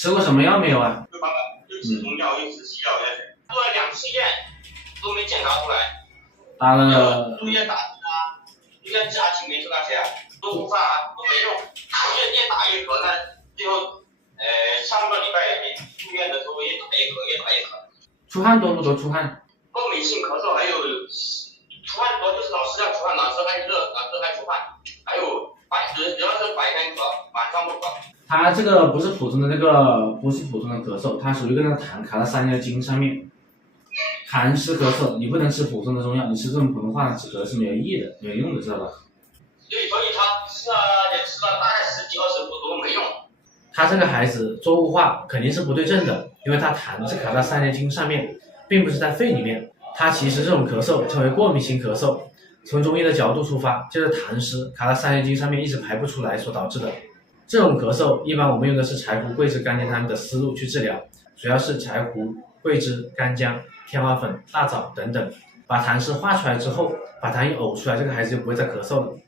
吃过什么药没有啊？又止痛药，又止泻药，做了2次验都没检查出来。打了住院打针啊，住院加清霉素那些都无法都没用，越打越咳呢。最后上个礼拜住院的时候越打越咳。出汗多不多？出汗？过敏性咳嗽，还有出汗多，就是老是要出汗，老是爱热爱出汗，还有主要是白天咳，晚上不咳。他这个不是普通的咳嗽，它属于跟那个痰卡在三阴经上面。痰湿咳嗽，你不能吃普通的中药，你吃这种普通话止咳是没有意义的，没有用的，知道吧？对，所以他吃了大概10几20步都没用。他这个孩子作物化肯定是不对症的，因为他痰是卡在三阴经上面，并不是在肺里面。他其实这种咳嗽称为过敏性咳嗽，从中医的角度出发，就是痰湿卡在三阴经上面一直排不出来所导致的。这种咳嗽一般我们用的是柴胡桂枝干姜汤的思路去治疗，主要是柴胡、桂枝、干姜、天花粉、大枣等等，把痰湿化出来之后，把痰一呕出来，这个孩子就不会再咳嗽了。